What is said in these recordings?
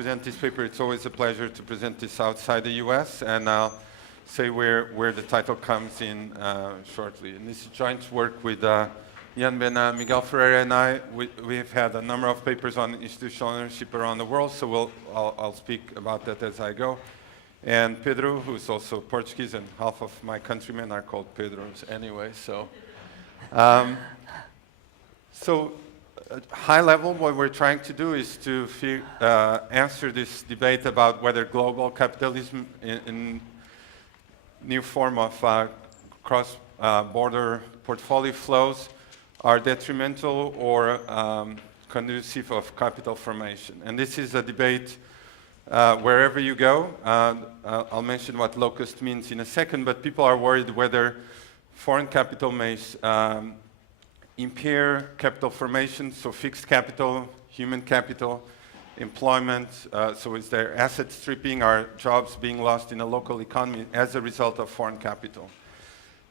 present this paper. It's always a pleasure to present this outside the US, and I'll say where the title comes in shortly. And this is joint work with Jan Bena, Miguel Ferreira, and I. We've had a number of papers on institutional ownership around the world, so I'll speak about that as I go. And Pedro, who's also Portuguese, and half of my countrymen are called Pedros anyway, so. High level, what we're trying to do is to answer this debate about whether global capitalism in new form of cross-border portfolio flows are detrimental or conducive of capital formation. And this is a debate wherever you go. I'll mention what locust means in a second, but people are worried whether foreign capital may impair capital formation, so fixed capital, human capital, employment, so is there asset stripping, are jobs being lost in a local economy as a result of foreign capital?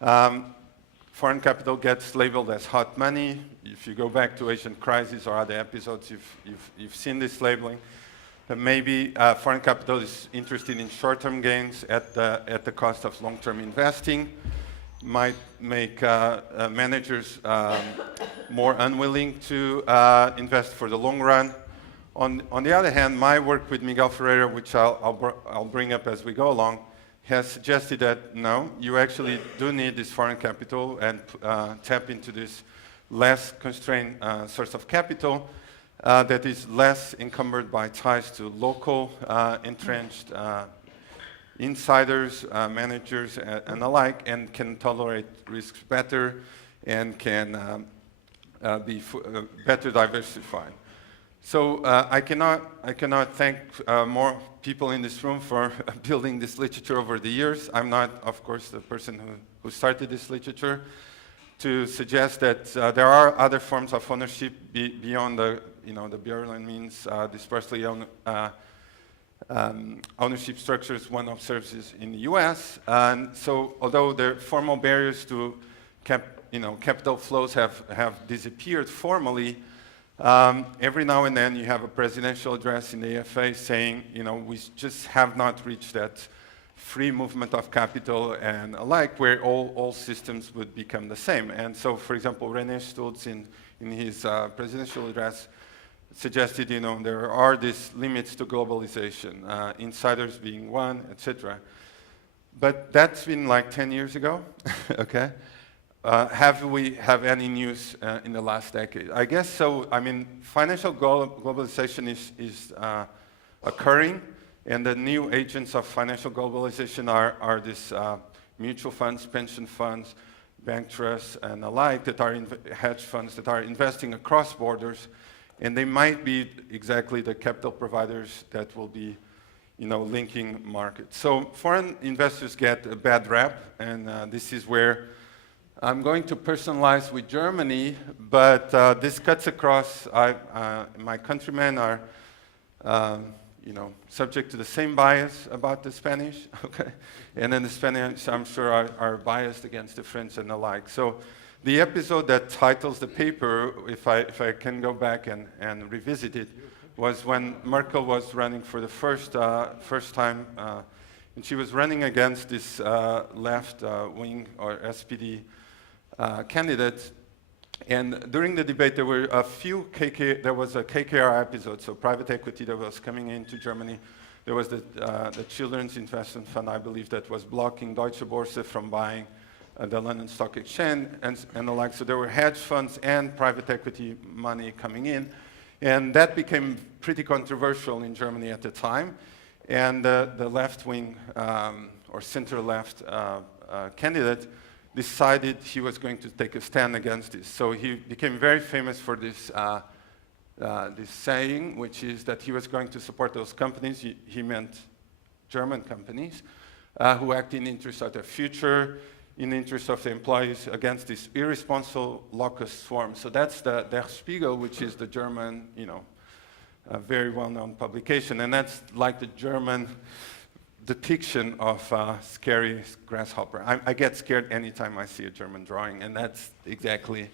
Foreign capital gets labeled as hot money. If you go back to Asian crisis or other episodes, you've seen this labeling. Maybe foreign capital is interested in short-term gains at the cost of long-term investing, might make managers more unwilling to invest for the long run. On the other hand, my work with Miguel Ferreira, which I'll bring up as we go along, has suggested that no, you actually do need this foreign capital and tap into this less constrained source of capital that is less encumbered by ties to local entrenched insiders, managers, and the like, and can tolerate risks better and can be better diversified. So I cannot thank more people in this room for building this literature over the years. I'm not, of course, the person who started this literature. To suggest that there are other forms of ownership beyond the Bjorn means dispersely owned ownership structures one observes is in the US. And so although the formal barriers to capital flows have disappeared formally, every now and then you have a presidential address in the AFA saying, we just have not reached that free movement of capital and alike where all systems would become the same. And so, for example, René Stultz in his presidential address suggested, there are these limits to globalization, insiders being one, etc. But that's been like 10 years ago, okay? Have we any news in the last decade? I guess so. I mean, financial globalization is occurring, and the new agents of financial globalization are these mutual funds, pension funds, bank trusts, and the like that are hedge funds that are investing across borders. And they might be exactly the capital providers that will be, linking markets. So foreign investors get a bad rap, and this is where I'm going to personalize with Germany, but this cuts across. My countrymen are, subject to the same bias about the Spanish, okay? And then the Spanish, I'm sure, are biased against the French and the like. So the episode that titles the paper, if I can go back and revisit it, was when Merkel was running for the first time, and she was running against this left wing or SPD candidate. And during the debate, there were a few there was a KKR episode, so private equity that was coming into Germany. There was the Children's Investment Fund, I believe, that was blocking Deutsche Börse from buying the London Stock Exchange and the like. So there were hedge funds and private equity money coming in. And that became pretty controversial in Germany at the time. And the left-wing or center-left candidate decided he was going to take a stand against this. So he became very famous for this, this saying, which is that he was going to support those companies. He meant German companies who act in the interest of their future, in the interest of the employees against this irresponsible locust swarm. So that's the Der Spiegel, which is the German, a very well-known publication. And that's like the German depiction of scary grasshopper. I get scared anytime I see a German drawing, and that's exactly.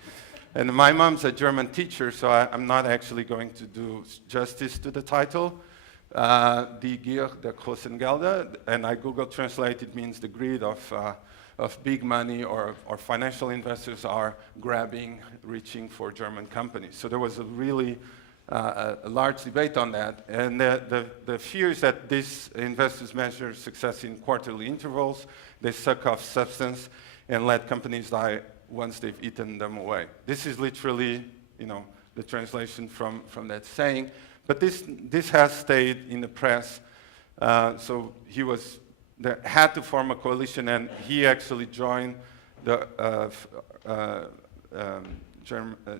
And my mom's a German teacher, so I'm not actually going to do justice to the title. Die Gier der großen Gelder, and I Google Translate, it means the greed of big money or financial investors are grabbing, reaching for German companies. So there was a really a large debate on that. And the fear is that these investors measure success in quarterly intervals, they suck off substance and let companies die once they've eaten them away. This is literally, the translation from that saying. But this has stayed in the press. So they had to form a coalition, and he actually joined the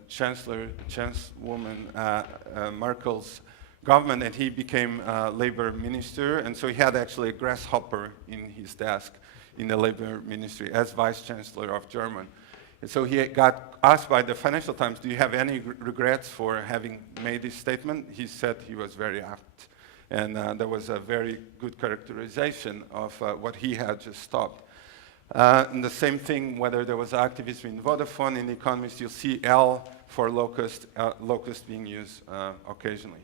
Chancellorwoman Merkel's government, and he became labor minister. And so he had actually a grasshopper in his desk in the labor ministry as vice chancellor of Germany. And so he got asked by the Financial Times, do you have any regrets for having made this statement? He said he was very apt. And there was a very good characterization of what he had just stopped. And the same thing, whether there was activism in Vodafone, in The Economist, you'll see L for Locust being used occasionally.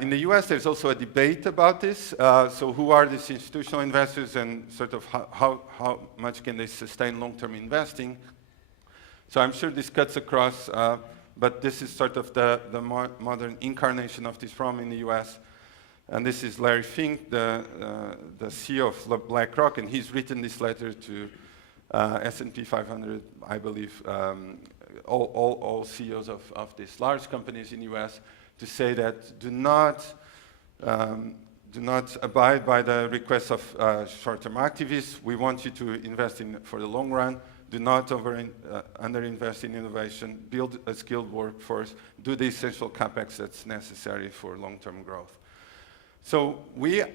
In the US, there's also a debate about this. So who are these institutional investors, and sort of how much can they sustain long-term investing? So I'm sure this cuts across, but this is sort of the modern incarnation of this problem in the US. And this is Larry Fink, the CEO of BlackRock, and he's written this letter to S&P 500, I believe, all CEOs of these large companies in the US, to say that do not abide by the requests of short-term activists. We want you to invest for the long run. Do not underinvest in innovation. Build a skilled workforce. Do the essential capex that's necessary for long-term growth. So we're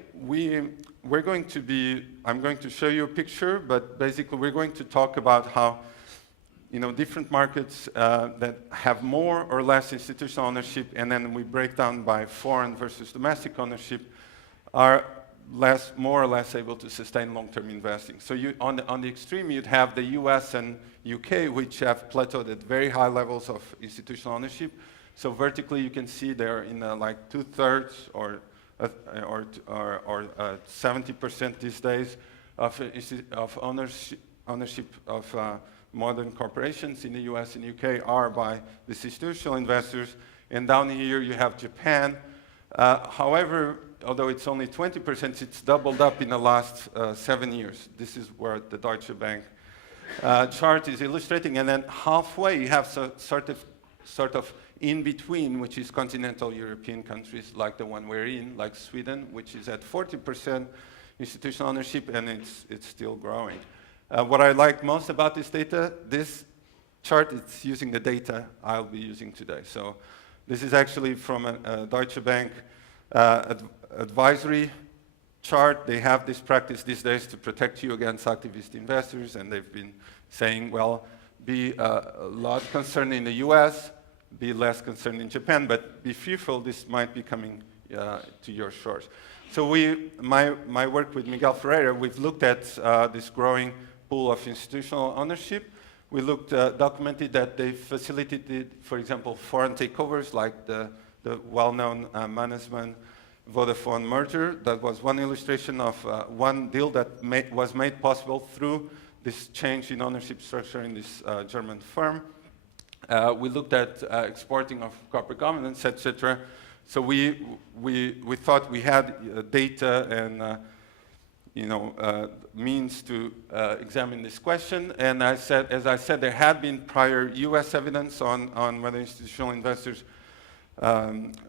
going to be, I'm going to show you a picture, but basically we're going to talk about how, different markets that have more or less institutional ownership, and then we break down by foreign versus domestic ownership, are more or less able to sustain long-term investing. So on the extreme, you'd have the US and UK, which have plateaued at very high levels of institutional ownership. So vertically, you can see they're in like 2/3 or 70% these days of ownership of modern corporations in the US and UK are by these institutional investors. And down here, you have Japan. However, although it's only 20%, it's doubled up in the last 7 years. This is where the Deutsche Bank chart is illustrating. And then halfway, you have sort of in between, which is continental European countries like the one we're in, like Sweden, which is at 40% institutional ownership, and it's still growing. What I like most about this data, this chart, it's using the data I'll be using today. So this is actually from a Deutsche Bank advisory chart. They have this practice these days to protect you against activist investors, and they've been saying, well, be a lot concerned in the US, be less concerned in Japan, but be fearful this might be coming to your shores. So my work with Miguel Ferreira, we've looked at this growing pool of institutional ownership. We documented that they facilitated, for example, foreign takeovers like the well-known management Vodafone merger. That was one illustration of one deal that was made possible through this change in ownership structure in this German firm. We looked at exporting of corporate governance, etc. So we thought we had data and means to examine this question. And as I said, there had been prior U.S. evidence on whether institutional investors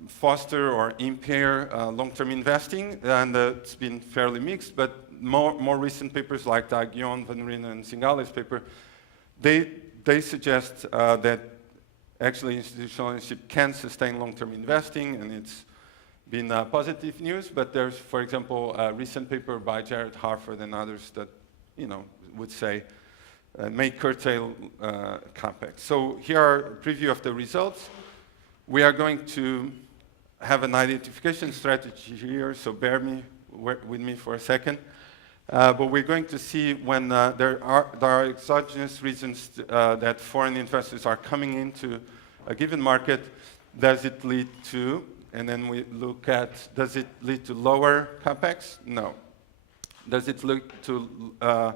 foster or impair long-term investing, and it's been fairly mixed. But more recent papers like Dagion, Van Rijn, and Singale's paper, they suggest that actually institutional ownership can sustain long-term investing, and it's been positive news. But there's, for example, a recent paper by Jared Harford and others that would say may curtail capex. So here are a preview of the results. We are going to have an identification strategy here, so bear with me for a second. But we're going to see when there are exogenous reasons that foreign investors are coming into a given market, does it lead to and then we look at, does it lead to lower capex? No. Does it lead to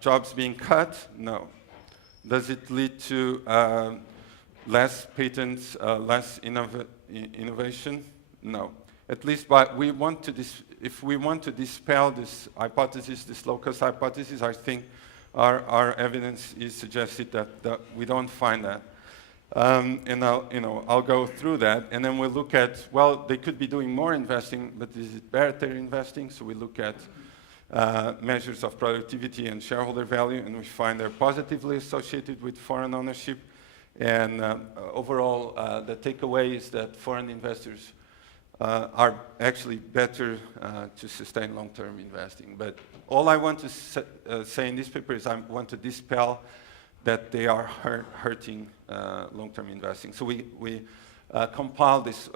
jobs being cut? No. Does it lead to less patents, less innovation? No. At least, but we want to if we want to dispel this hypothesis, this locust hypothesis, I think our evidence is suggested that we don't find that. And I'll go through that, and then we'll look at, well, they could be doing more investing, but is it better investing? So we look at measures of productivity and shareholder value, and we find they're positively associated with foreign ownership. And overall, the takeaway is that foreign investors are actually better to sustain long-term investing. But all I want to say in this paper is I want to dispel that they are hurting long-term investing. So we compiled this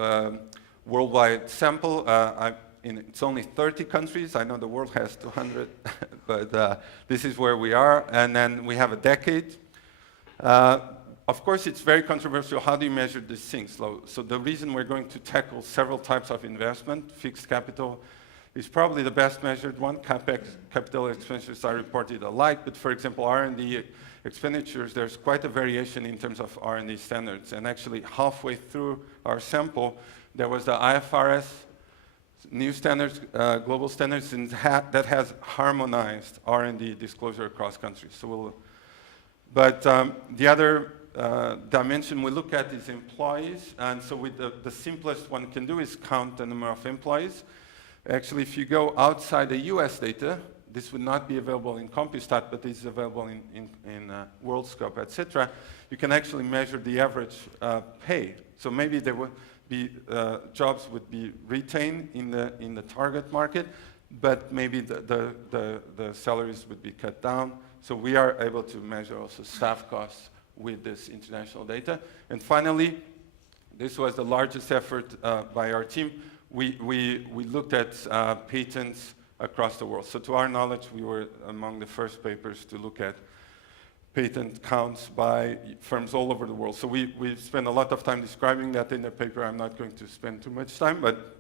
worldwide sample. It's only 30 countries. I know the world has 200, but this is where we are. And then we have a decade. Of course, it's very controversial. How do you measure these things? So the reason we're going to tackle several types of investment, fixed capital is probably the best measured one. CapEx, capital expenditures are reported alike. But for example, R&D expenditures, there's quite a variation in terms of R&D standards. And actually, halfway through our sample, there was the IFRS new standards, global standards, and that has harmonized R&D disclosure across countries. So but the other dimension we look at is employees. And so with the simplest one can do is count the number of employees. Actually, if you go outside the US data, this would not be available in CompuStat, but it's available in WorldScope, etc. You can actually measure the average pay. So maybe there would be jobs would be retained in the target market, but maybe the salaries would be cut down. So we are able to measure also staff costs with this international data. And finally, this was the largest effort by our team. We looked at patents across the world. So to our knowledge, we were among the first papers to look at patent counts by firms all over the world. So we spent a lot of time describing that in the paper. I'm not going to spend too much time, but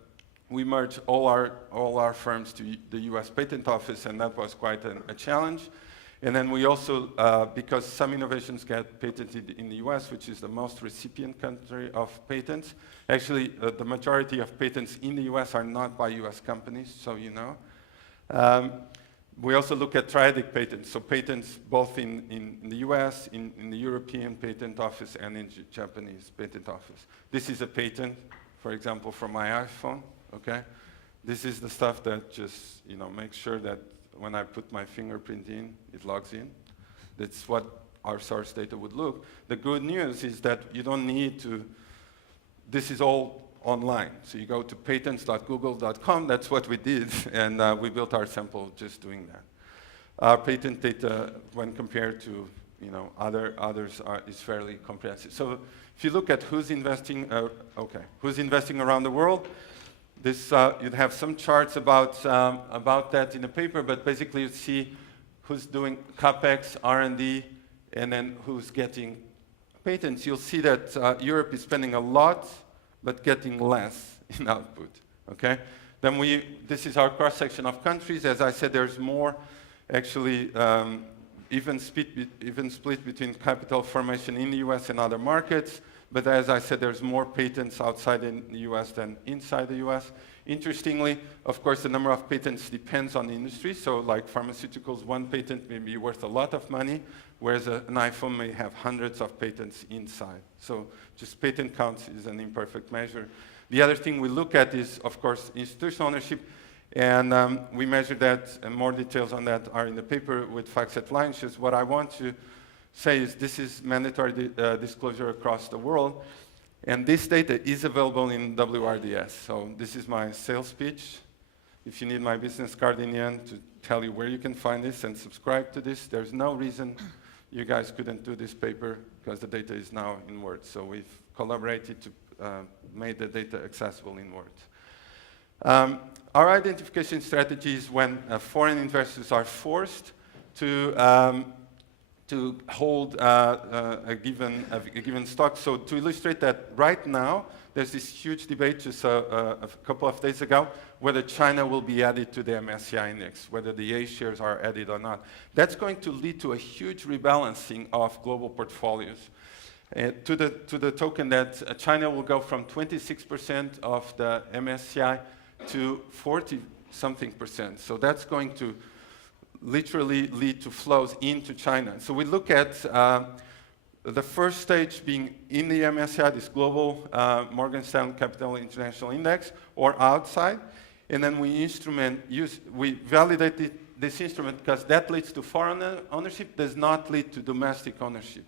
we merged all our firms to the US Patent Office, and that was quite a challenge. And then we also, because some innovations get patented in the US, which is the most recipient country of patents, actually the majority of patents in the US are not by US companies, so you know. We also look at triadic patents, so patents both in the US, in the European Patent Office, and in the Japanese Patent Office. This is a patent, for example, for my iPhone, okay? This is the stuff that just, makes sure that when I put my fingerprint in, it logs in. That's what our source data would look. The good news is that you don't need to, this is all online. So you go to patents.google.com, that's what we did, and we built our sample just doing that. Our patent data, when compared to others, is fairly comprehensive. So if you look at who's investing around the world, this, you'd have some charts about that in the paper, but basically you see who's doing CapEx, R&D, and then who's getting patents. You'll see that Europe is spending a lot, but getting less in output, okay? Then this is our cross-section of countries. As I said, there's more actually even split between capital formation in the US and other markets. But as I said, there's more patents outside in the US than inside the US. Interestingly, of course, the number of patents depends on the industry. So like pharmaceuticals, one patent may be worth a lot of money, whereas an iPhone may have hundreds of patents inside. So just patent counts is an imperfect measure. The other thing we look at is, of course, institutional ownership. And we measure that, and more details on that are in the paper with FactSet lines. Just what I want to say is this is mandatory disclosure across the world. And this data is available in WRDS. So this is my sales pitch. If you need my business card in the end to tell you where you can find this and subscribe to this, there's no reason you guys couldn't do this paper because the data is now in Word. So we've collaborated to make the data accessible in Word. Our identification strategy is when foreign investors are forced to to hold a given stock. So to illustrate that, right now, there's this huge debate just a couple of days ago whether China will be added to the MSCI index, whether the A shares are added or not. That's going to lead to a huge rebalancing of global portfolios. To the token that China will go from 26% of the MSCI to 40-something%. So that's going to literally lead to flows into China. So we look at the first stage being in the MSCI, this global Morgan Stanley Capital International Index, or outside, and then we validate this instrument because that leads to foreign ownership, does not lead to domestic ownership.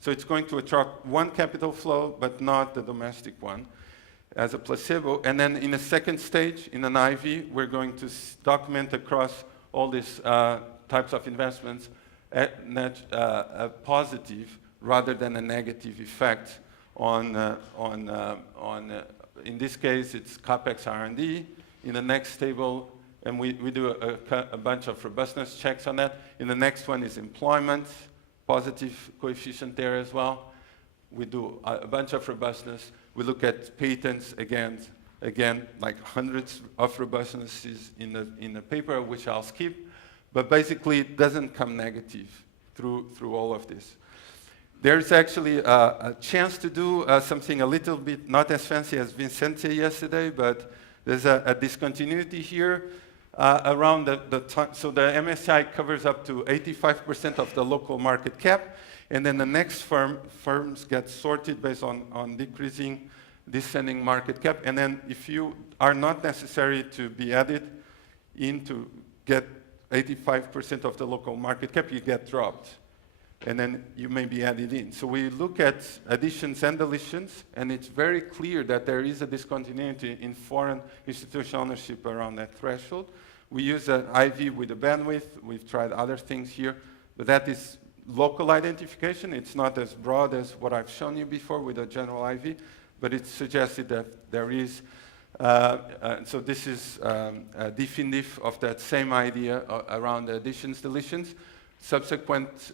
So it's going to attract one capital flow, but not the domestic one, as a placebo. And then in a second stage, in an IV, we're going to document across all these types of investments a positive rather than a negative effect on in this case, it's CapEx R&D. In the next table, and we do a bunch of robustness checks on that. In the next one is employment, positive coefficient there as well. We do a bunch of robustness. We look at patents again, like hundreds of robustnesses in the paper, which I'll skip. But basically, it doesn't come negative through all of this. There's actually a chance to do something a little bit not as fancy as Vincente yesterday, but there's a discontinuity here around the time. So the MSCI covers up to 85% of the local market cap, and then the next firms get sorted based on descending market cap. And then if you are not necessary to be added in to get 85% of the local market cap, you get dropped. And then you may be added in. So we look at additions and deletions, and it's very clear that there is a discontinuity in foreign institutional ownership around that threshold. We use an IV with a bandwidth. We've tried other things here, but that is local identification. It's not as broad as what I've shown you before with a general IV, but it suggested that there is. So this is a definitive of that same idea around the additions, deletions. Subsequent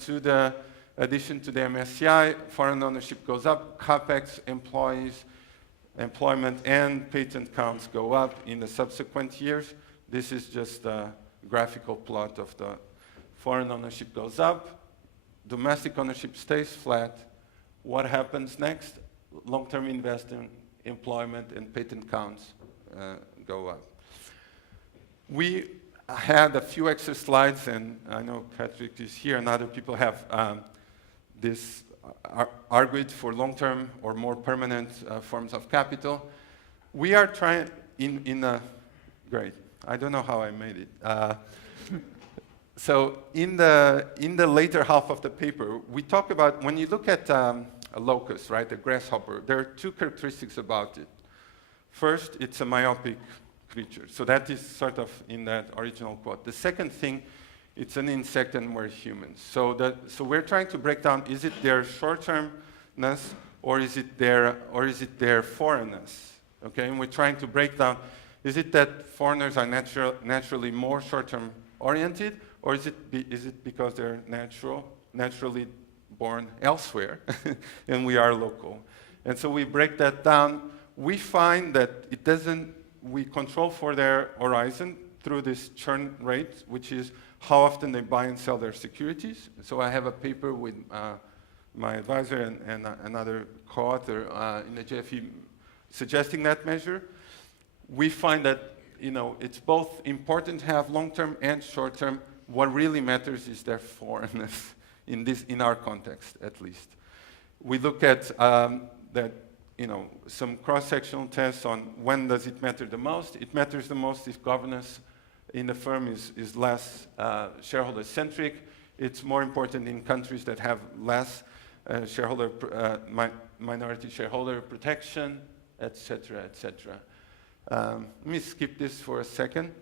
to the addition to the MSCI, foreign ownership goes up, CapEx, employment, and patent counts go up in the subsequent years. This is just a graphical plot of the foreign ownership goes up, domestic ownership stays flat. What happens next? Long-term investing, employment, and patent counts go up. We had a few extra slides, and I know Patrick is here, and other people have this argued for long-term or more permanent forms of capital. We are trying great. I don't know how I made it. So in the later half of the paper, we talk about when you look at a locust, right, a grasshopper, there are two characteristics about it. First, it's a myopic creature. So that is sort of in that original quote. The second thing, it's an insect and we're humans. So we're trying to break down, is it their short-termness or is it their foreignness? Okay, and we're trying to break down, is it that foreigners are naturally more short-term oriented, or is it because they're naturally born elsewhere and we are local? And so we break that down. We find that it doesn't. We control for their horizon through this churn rate, which is how often they buy and sell their securities. So I have a paper with my advisor and another co-author in the JFE suggesting that measure. We find that it's both important to have long-term and short-term. What really matters is their foreignness in our context, at least. We look at that. Some cross-sectional tests on when does it matter the most. It matters the most if governance in the firm is less shareholder-centric. It's more important in countries that have less minority shareholder protection, et cetera, et cetera. Let me skip this for a second.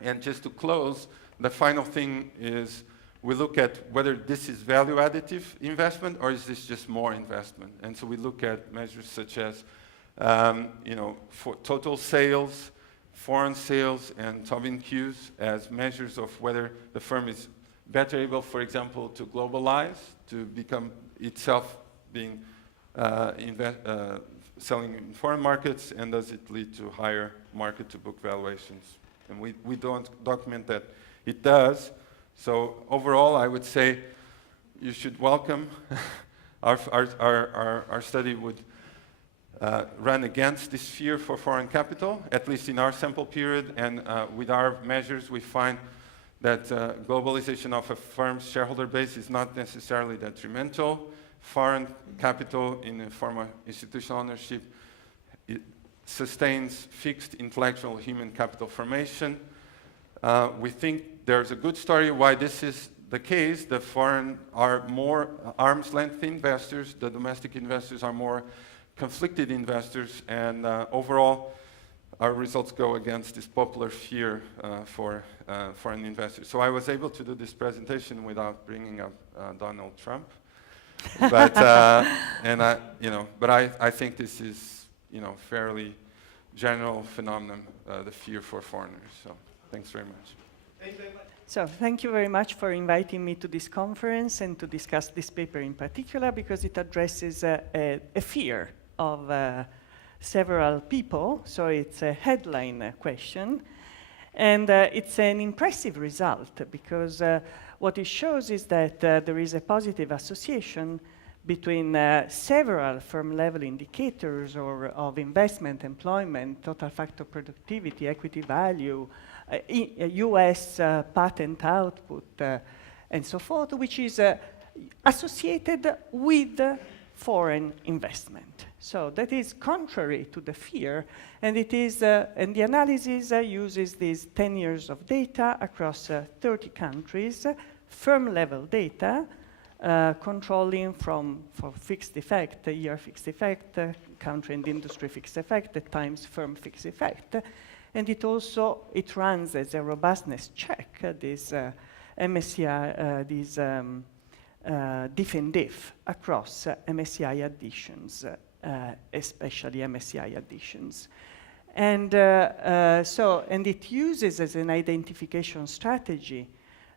And just to close, the final thing is we look at whether this is value additive investment or is this just more investment. And so we look at measures such as for total sales, foreign sales, and Tobin Qs as measures of whether the firm is better able, for example, to globalize, to become itself being selling in foreign markets, and does it lead to higher market-to-book valuations? And we don't document that it does. So overall, I would say you should welcome our study would run against this fear for foreign capital, at least in our sample period, and with our measures we find that globalization of a firm's shareholder base is not necessarily detrimental. Foreign capital in the form of institutional ownership, it sustains fixed intellectual human capital formation. We think there's a good story why this is the case. The foreign are more arm's length investors, the domestic investors are more conflicted investors, and overall our results go against this popular fear for foreign investors. So I was able to do this presentation without bringing up Donald Trump. But I think this is fairly general phenomenon, the fear for foreigners. So thanks very much. Thank you very much. So thank you very much for inviting me to this conference and to discuss this paper in particular, because it addresses a fear of several people. So it's a headline question, and it's an impressive result, because what it shows is that there is a positive association between several firm-level indicators of investment, employment, total factor productivity, equity value, US patent output, and so forth, which is associated with foreign investment. So that is contrary to the fear, and it is, and the analysis uses these 10 years of data across 30 countries, firm-level data, controlling for fixed effect, year fixed effect, country and industry fixed effect, times firm fixed effect. And it also, it runs as a robustness check, this MSCI, these diff and diff across MSCI additions, especially MSCI additions. And and it uses as an identification strategy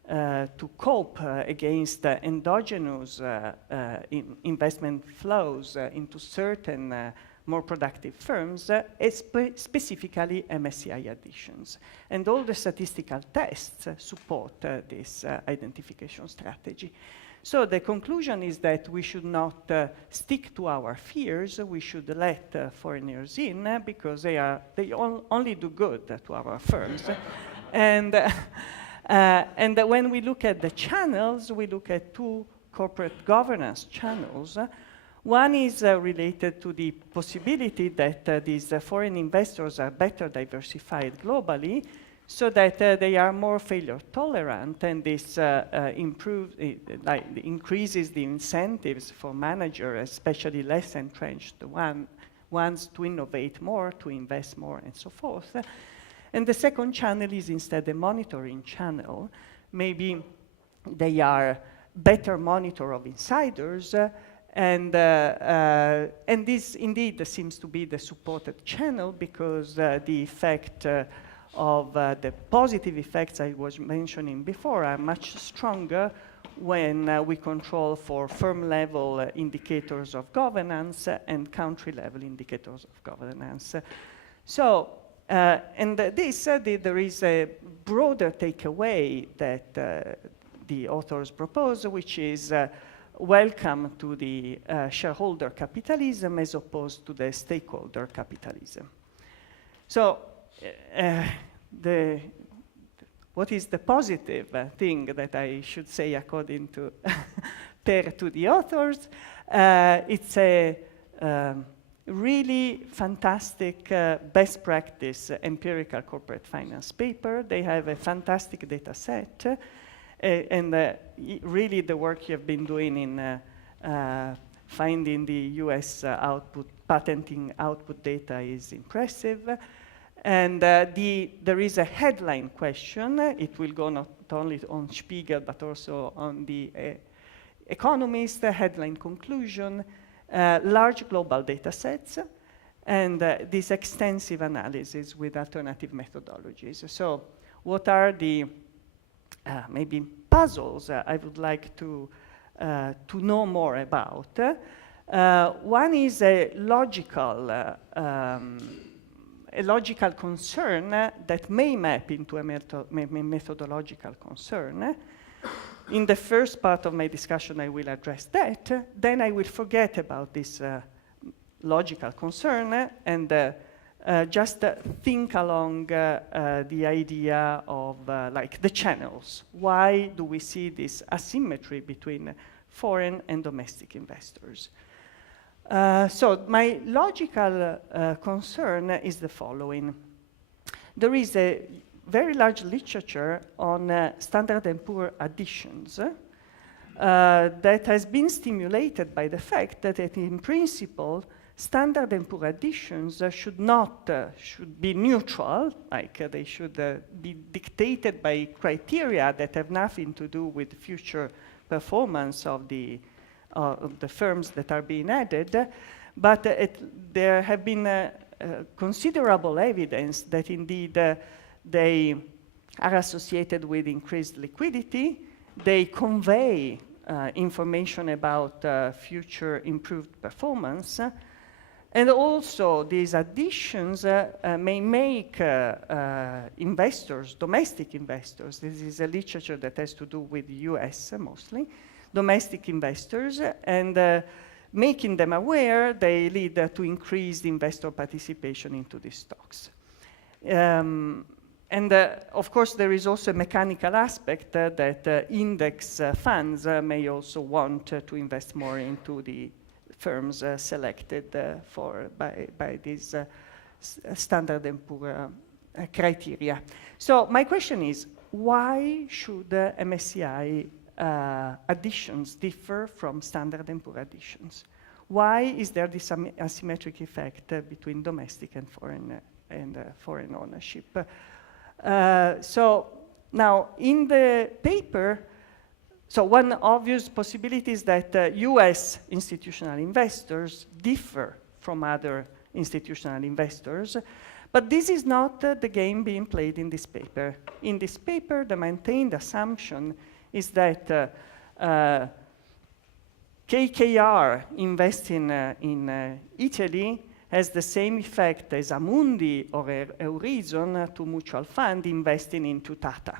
to cope against endogenous investment flows into certain more productive firms, specifically MSCI additions. And all the statistical tests support this identification strategy. So the conclusion is that we should not stick to our fears. We should let foreigners in, because they only do good to our firms. And when we look at the channels, we look at two corporate governance channels. One is related to the possibility that these foreign investors are better diversified globally, so that they are more failure tolerant, and this increases the incentives for managers, especially less entrenched ones, to innovate more, to invest more, and so forth. And the second channel is instead a monitoring channel. Maybe they are better monitor of insiders, and this indeed seems to be the supported channel, because the effect of the positive effects I was mentioning before are much stronger when we control for firm-level indicators of governance and country-level indicators of governance. So, and this, there is a broader takeaway that the authors propose, which is welcome to the shareholder capitalism as opposed to the stakeholder capitalism. So, what is the positive thing that I should say according to to the authors? It's a really fantastic best practice empirical corporate finance paper. They have a fantastic data set, and really the work you have been doing in finding the US patenting output data is impressive. And there is a headline question. It will go not only on Spiegel, but also on the Economist. Headline conclusion, large global data sets, and this extensive analysis with alternative methodologies. So what are the maybe puzzles I would like to know more about. One is a logical concern that may map into a methodological concern. In the first part of my discussion, I will address that. Then I will forget about this logical concern and just think along the idea of like the channels. Why do we see this asymmetry between foreign and domestic investors? So my logical concern is the following. There is a very large literature on Standard & Poor additions that has been stimulated by the fact that in principle, Standard & Poor additions should be neutral, like they should be dictated by criteria that have nothing to do with future performance of the firms that are being added, but there have been considerable evidence that indeed they are associated with increased liquidity, they convey information about future improved performance, and also these additions may make investors, domestic investors, this is a literature that has to do with the US mostly, domestic investors, and making them aware, they lead to increased investor participation into these stocks. Of course, there is also a mechanical aspect that index funds may also want to invest more into the firms selected by these Standard & Poor criteria. So my question is, why should MSCI additions differ from Standard & Poor additions? Why is there this asymmetric effect between domestic and foreign ownership? So now in the paper, so one obvious possibility is that US institutional investors differ from other institutional investors, but this is not the game being played in this paper. In this paper, the maintained assumption is that KKR investing in Italy has the same effect as Amundi or Eurizon, two mutual funds investing into Tata,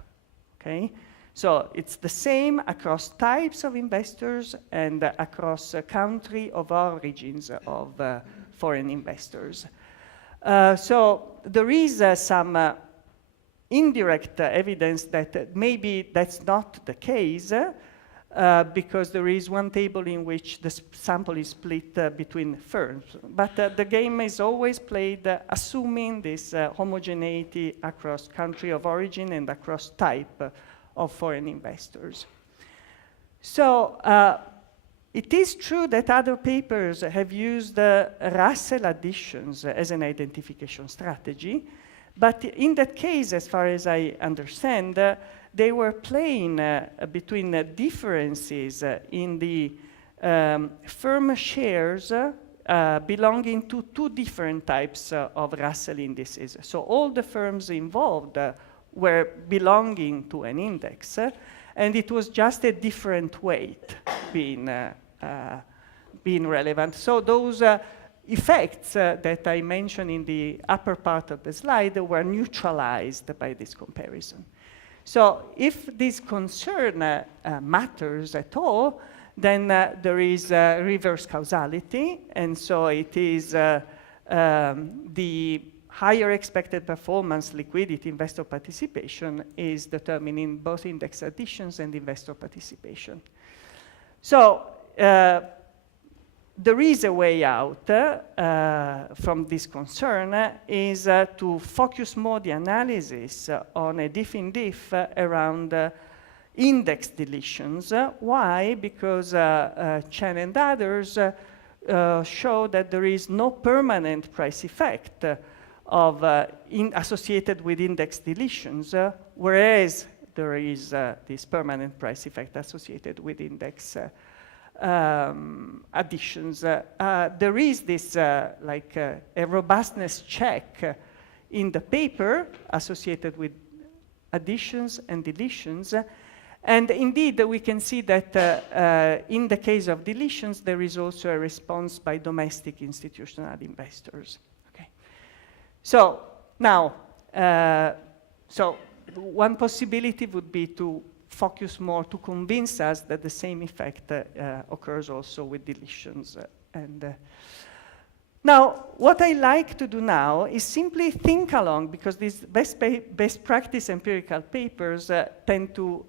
okay? So it's the same across types of investors and across country of origins of foreign investors. So there is some indirect evidence that maybe that's not the case, because there is one table in which the sample is split between firms. But the game is always played assuming this homogeneity across country of origin and across type of foreign investors. So it is true that other papers have used Russell additions as an identification strategy, but in that case, as far as I understand, they were playing between differences in the firm shares belonging to two different types of Russell indices. So all the firms involved were belonging to an index, and it was just a different weight being relevant. So those effects that I mentioned in the upper part of the slide were neutralized by this comparison. So if this concern matters at all, then there is reverse causality, and so it is the higher expected performance, liquidity, investor participation is determining both index additions and investor participation. So there is a way out from this concern, is to focus more the analysis on a diff in diff around index deletions. Why? Because Chen and others show that there is no permanent price effect of associated with index deletions, whereas there is this permanent price effect associated with index additions. There is this like a robustness check in the paper associated with additions and deletions, And indeed, we can see that in the case of deletions, there is also a response by domestic institutional investors. Okay. So now, so one possibility would be to focus more to convince us that the same effect occurs also with deletions. Now, what I like to do now is simply think along, because these best practice empirical papers tend to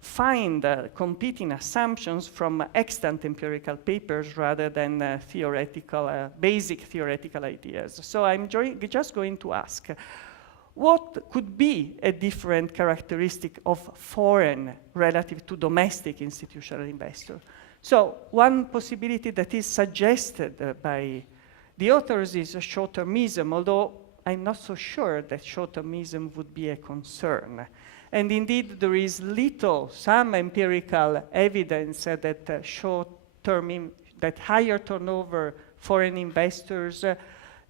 find competing assumptions from extant empirical papers rather than theoretical, basic theoretical ideas. So I'm just going to ask, what could be a different characteristic of foreign relative to domestic institutional investor? So one possibility that is suggested by the authors is a short-termism, although I'm not so sure that short-termism would be a concern. And indeed, there is some empirical evidence that that higher turnover foreign investors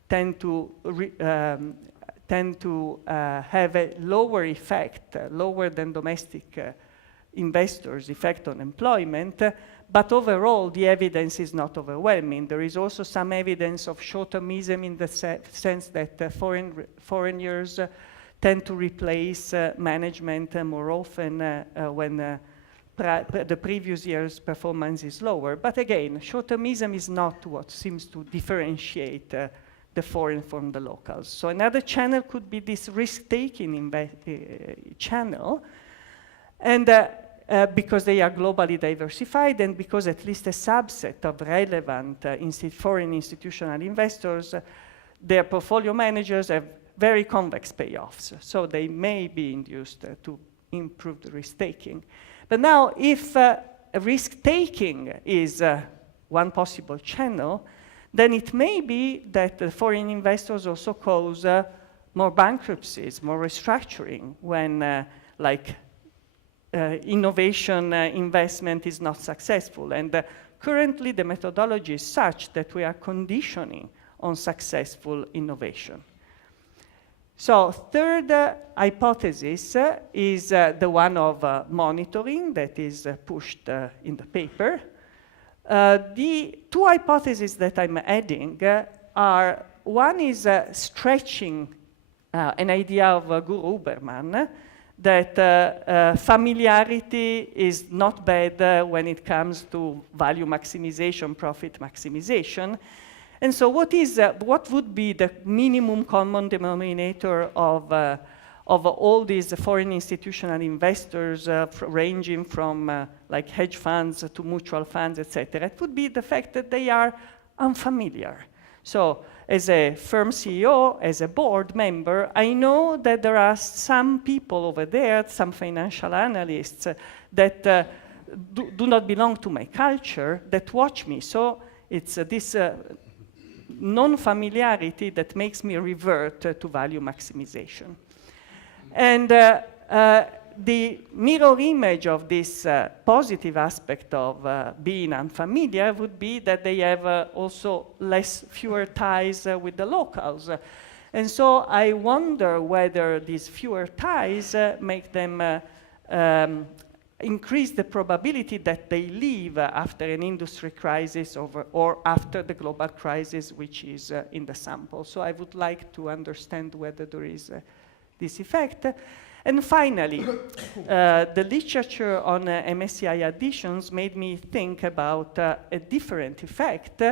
tend to have a lower effect, lower than domestic investors' effect on employment. But overall, the evidence is not overwhelming. There is also some evidence of short-termism in the sense that foreigners tend to replace management more often when the previous year's performance is lower. But again, short-termism is not what seems to differentiate the foreign from the locals. So another channel could be this risk-taking channel. And because they are globally diversified and because at least a subset of relevant foreign institutional investors, their portfolio managers have very convex payoffs. So they may be induced to improve the risk-taking. But now, if risk-taking is one possible channel, then it may be that the foreign investors also cause more bankruptcies, more restructuring when innovation investment is not successful. And currently, the methodology is such that we are conditioning on successful innovation. So third hypothesis is the one of monitoring that is pushed in the paper. The two hypotheses that I'm adding are, one is stretching an idea of Guru Huberman, that familiarity is not bad when it comes to value maximization, profit maximization. And so what would be the minimum common denominator of all these foreign institutional investors ranging from like hedge funds to mutual funds, etc.? It would be the fact that they are unfamiliar. So as a firm CEO, as a board member, I know that there are some people over there, some financial analysts that do not belong to my culture, that watch me. So it's this non-familiarity that makes me revert to value maximization. And the mirror image of this positive aspect of being unfamiliar would be that they have also fewer ties with the locals. And so I wonder whether these fewer ties make them increase the probability that they leave after an industry crisis or after the global crisis, which is in the sample. So I would like to understand whether there is this effect. And finally, the literature on MSCI additions made me think about a different effect,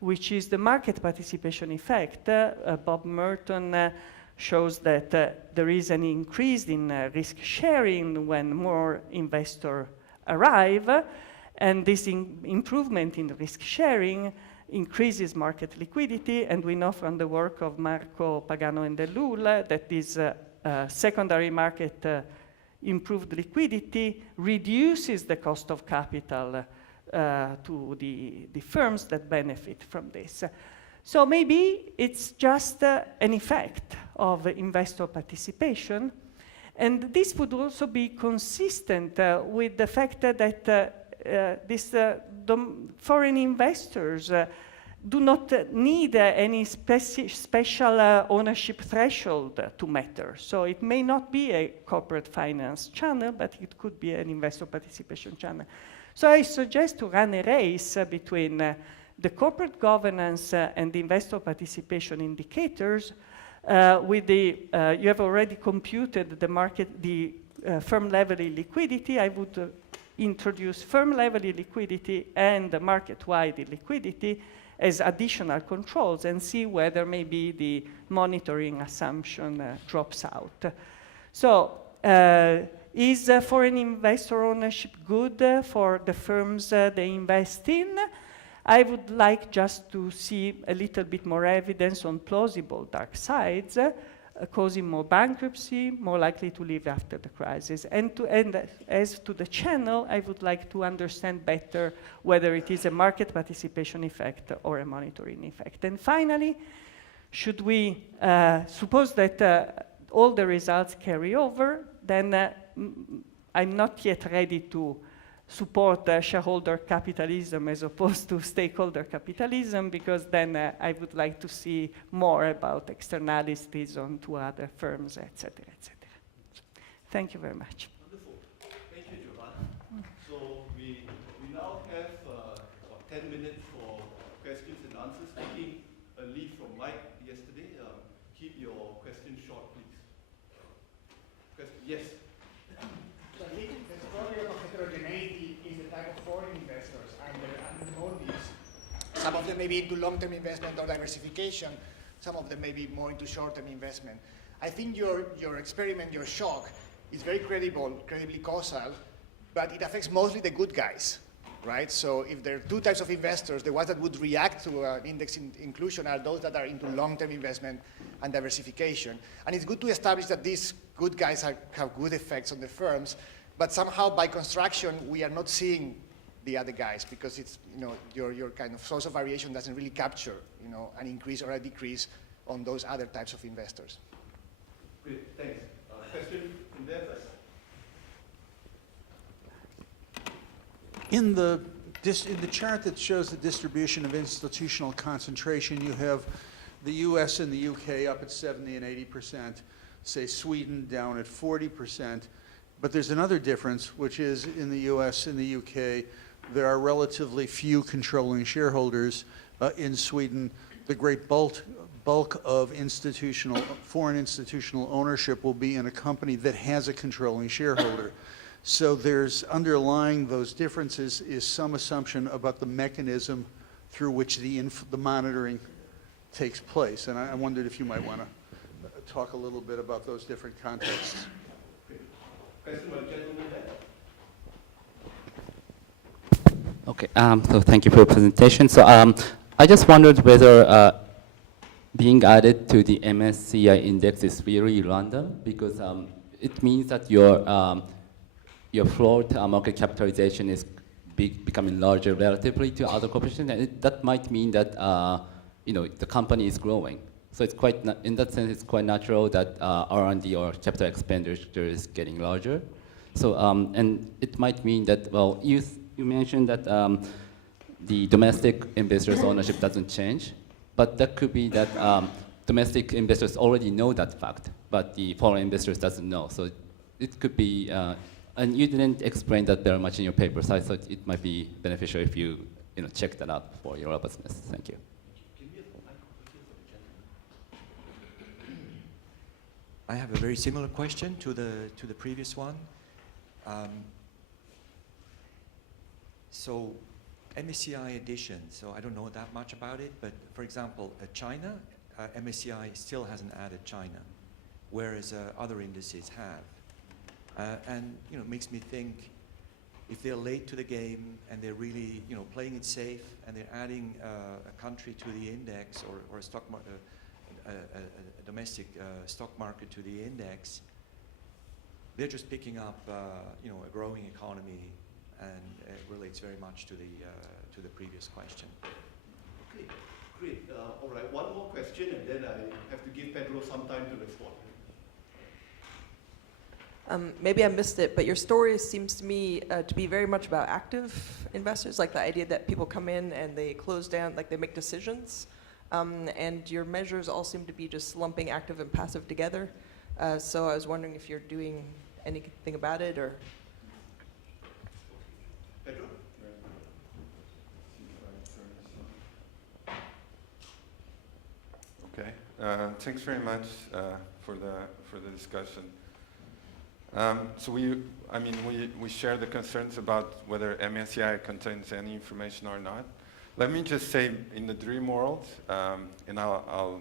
which is the market participation effect. Bob Merton shows that there is an increase in risk sharing when more investors arrive, and this improvement in risk sharing increases market liquidity, and we know from the work of Marco Pagano and Delul that this secondary market improved liquidity reduces the cost of capital to the firms that benefit from this. So maybe it's just an effect of investor participation, and this would also be consistent with the fact that these foreign investors do not need any special ownership threshold to matter. So it may not be a corporate finance channel, but it could be an investor participation channel. So I suggest to run a race between the corporate governance and the investor participation indicators. With the, you have already computed the market, the firm level illiquidity. I would introduce firm level illiquidity and market-wide illiquidity as additional controls and see whether maybe the monitoring assumption drops out. So is foreign investor ownership good for the firms they invest in? I would like just to see a little bit more evidence on plausible dark sides, causing more bankruptcy, more likely to leave after the crisis. And as to the channel, I would like to understand better whether it is a market participation effect or a monitoring effect. And finally, should we suppose that all the results carry over, then I'm not yet ready to support shareholder capitalism as opposed to stakeholder capitalism, because then I would like to see more about externalities onto other firms, etc., etc. Thank you very much. Wonderful. Thank you, Giovanna. So we now have 10 minutes for questions and answers. Taking a lead from Mike yesterday, keep your questions short, please. Yes. So I think there's probably a heterogeneity in the type of foreign investors and the motives. Some of them may be into long-term investment or diversification. Some of them may be more into short-term investment. I think your experiment, your shock, is very credible, credibly causal, but it affects mostly the good guys, right? So if there are two types of investors, the ones that would react to index inclusion are those that are into long-term investment and diversification. And it's good to establish that these good guys have good effects on the firms, but somehow by construction, we are not seeing the other guys because it's, your kind of source of variation doesn't really capture, an increase or a decrease on those other types of investors. Great, thanks. Question from there first. In the chart that shows the distribution of institutional concentration, you have the US and the UK up at 70 and 80%, say Sweden down at 40%. But there's another difference, which is in the US and the UK, there are relatively few controlling shareholders. In Sweden, the great bulk of foreign institutional ownership will be in a company that has a controlling shareholder. So there's underlying those differences is some assumption about the mechanism through which the monitoring takes place. And I wondered if you might want to talk a little bit about those different contexts. Question by gentleman there. Okay, so thank you for your presentation. So I just wondered whether being added to the MSCI index is really random, because it means that your float market capitalization is becoming larger relatively to other corporations, and that might mean that the company is growing. So it's quite, in that sense, it's quite natural that R&D or capital expenditure is getting larger. So and it might mean that, well, you mentioned that the domestic investors' ownership doesn't change, but that could be that domestic investors already know that fact, but the foreign investors doesn't know. So it could be, and you didn't explain that very much in your paper, so I thought it might be beneficial if you check that out for your robustness. Thank you. I have a very similar question to the previous one. So MSCI addition, so I don't know that much about it, but for example, China, MSCI still hasn't added China, whereas other indices have. And it makes me think, if they're late to the game and they're really playing it safe and they're adding a country to the index or a stock market, a domestic stock market to the index, they're just picking up a growing economy, and it relates very much to the previous question. Okay, great. All right, one more question, and then I have to give Pedro some time to respond. Maybe I missed it, but your story seems to me to be very much about active investors, like the idea that people come in and they close down, like they make decisions. And your measures all seem to be just lumping active and passive together. So I was wondering if you're doing anything about it, or... Pedro? Okay. Thanks very much for the discussion. So we share the concerns about whether MSCI contains any information or not. Let me just say, in the dream world, and I'll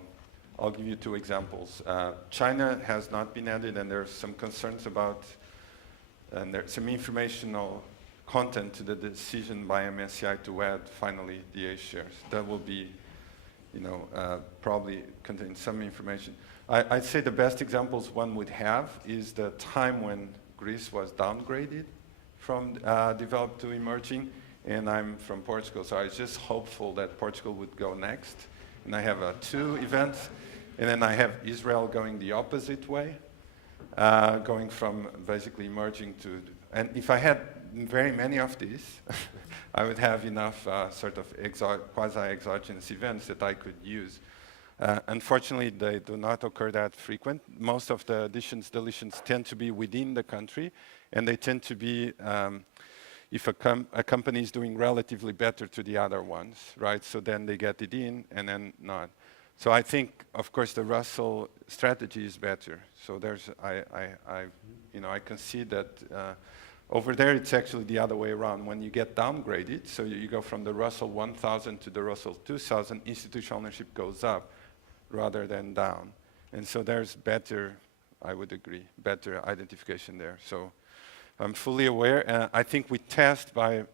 give you two examples. China has not been added, and there's some concerns about, and there's some informational content to the decision by MSCI to add finally the A shares. That will be, probably contain some information. I'd say the best examples one would have is the time when Greece was downgraded from developed to emerging, and I'm from Portugal, so I was just hopeful that Portugal would go next. And I have two events, and then I have Israel going the opposite way, going from basically emerging to, and if I had very many of these, I would have enough sort of quasi-exogenous events that I could use. Unfortunately, they do not occur that frequent. Most of the additions, deletions tend to be within the country, and they tend to be if a company is doing relatively better to the other ones, right? So then they get it in, and then not. So I think, of course, the Russell strategy is better. So there's, I can see that over there it's actually the other way around. When you get downgraded, so you go from the Russell 1000 to the Russell 2000, institutional ownership goes up rather than down. And so there's better, I would agree, better identification there. So I'm fully aware. I think we test by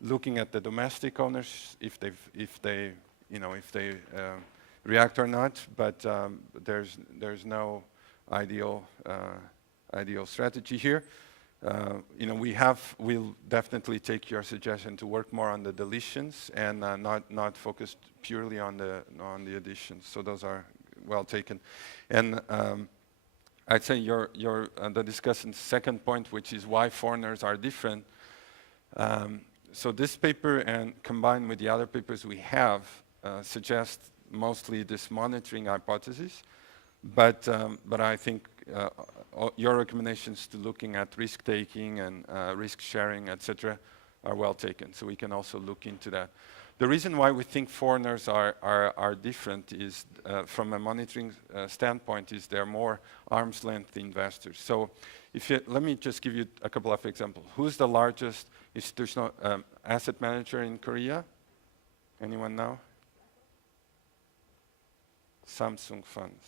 looking at the domestic owners if they react or not. But there's no ideal strategy here. We'll definitely take your suggestion to work more on the deletions and not focus purely on the additions. So those are well taken. And I'd say the discussion's second point, which is why foreigners are different. So this paper, and combined with the other papers we have, suggest mostly this monitoring hypothesis. But I think your recommendations to looking at risk taking and risk sharing, etc., are well taken. So we can also look into that. The reason why we think foreigners are different is, from a monitoring standpoint, is they're more arm's length investors. So let me just give you a couple of examples. Who's the largest institutional asset manager in Korea? Anyone know? Samsung Funds.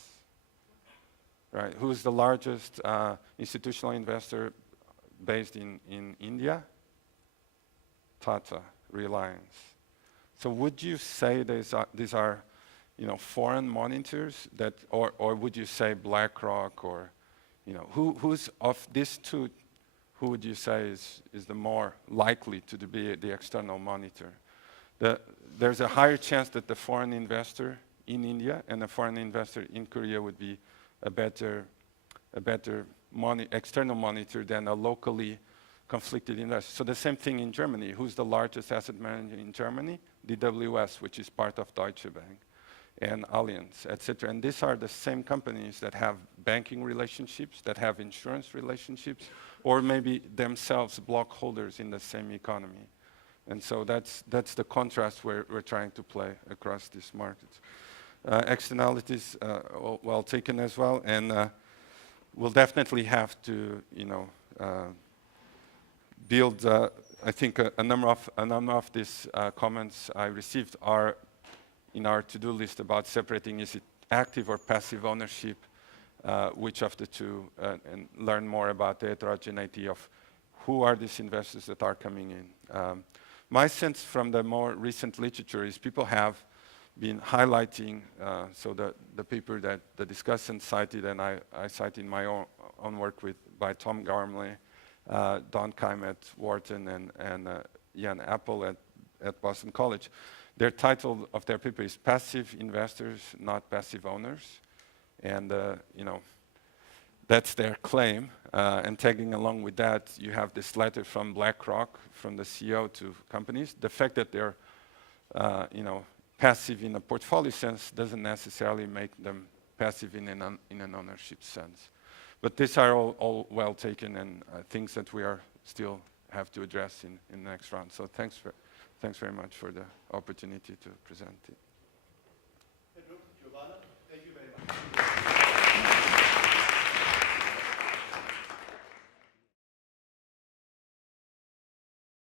Right. Who's the largest institutional investor based in India? Tata, Reliance. So would you say these are foreign monitors that, or would you say BlackRock, or who's of these two, who would you say is the more likely to be the external monitor? There's a higher chance that the foreign investor in India and a foreign investor in Korea would be a better external monitor than a locally conflicted investor. So the same thing in Germany. Who's the largest asset manager in Germany? DWS, which is part of Deutsche Bank, and Allianz, etc. And these are the same companies that have banking relationships, that have insurance relationships, or maybe themselves block holders in the same economy. And so that's the contrast we're trying to play across these markets. Externalities, well taken as well, and we'll definitely have to, build. I think a number of these comments I received are in our to-do list about separating: is it active or passive ownership, which of the two, and learn more about the heterogeneity of who are these investors that are coming in. My sense from the more recent literature is people have been highlighting, so the paper that the discussant cited, and I cite in my own work by Tom Gormley, Don Keim at Wharton, and Ian Apple at Boston College. Their title of their paper is "Passive Investors, Not Passive Owners." And That's their claim. And tagging along with that, you have this letter from BlackRock, from the CEO to companies. The fact that they're passive in a portfolio sense doesn't necessarily make them passive in an ownership sense. But these are all well taken and things that we are still have to address in the next round. So thanks very much for the opportunity to present it.